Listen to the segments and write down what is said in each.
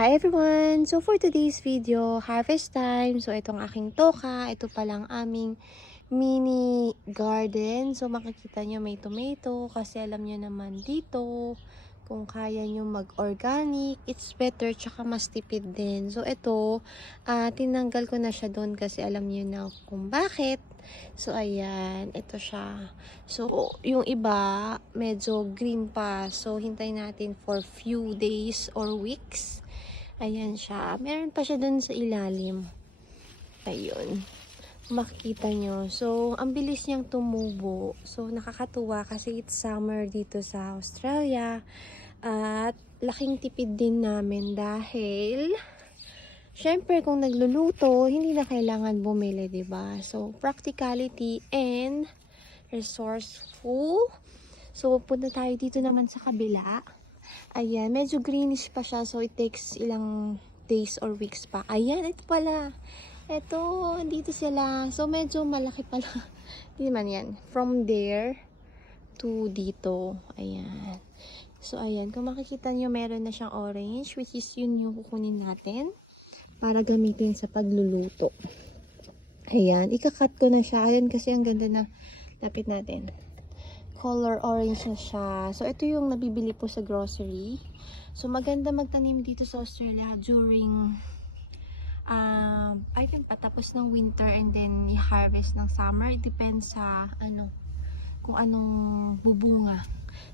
Hi everyone! So for today's video, harvest time. So itong aking toka, ito palang aming mini garden. So makikita nyo may tomato kasi alam nyo naman dito kung kaya nyo mag-organic, it's better tsaka mas tipid din. So ito, ah, tinanggal ko na siya doon kasi alam nyo na kung bakit. So ayan, ito siya. So yung iba, medyo green pa. So hintayin natin for few days or weeks. Ayan siya. Meron pa siya dun sa ilalim. Ayun. Makikita nyo. So, ang bilis niyang tumubo. So, nakakatuwa kasi it's summer dito sa Australia. At laking tipid din namin dahil syempre kung nagluluto, hindi na kailangan bumili, 'di ba? So, practicality and resourceful. So, punta tayo dito naman sa kabila. Ayan, medyo greenish pa siya. So, it takes ilang days or weeks pa. Ayan, ito pala. Ito, dito sila. So, medyo malaki pala. Hindi man yan. From there to dito. Ayan. So, ayan. Kung makikita nyo, meron na siyang orange, which is yun yung kukunin natin para gamitin sa pagluluto. Ayan. Ikakat ko na siya. Ayan kasi ang ganda na lapit natin color orange na siya. So, ito yung nabibili po sa grocery. So, maganda magtanim dito sa Australia during um, I think patapos ng winter and then i-harvest ng summer. It depends sa ano, kung anong bubunga.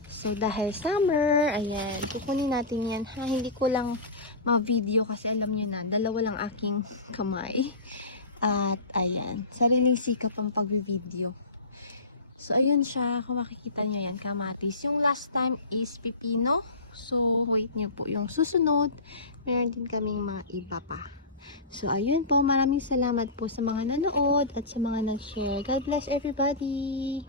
So, dahil summer, ayan, kukunin natin yan. Ha, hindi ko lang ma-video kasi alam nyo na, dalawa lang aking kamay. At, ayan, sariling sikap ang pag-video. So, ayun siya. Kung makikita nyo yan, kamatis. Yung last time is pipino. So, wait nyo po. Yung susunod, meron din kaming mga iba pa. So, ayun po. Maraming salamat po sa mga nanood at sa mga nag-share. God bless everybody!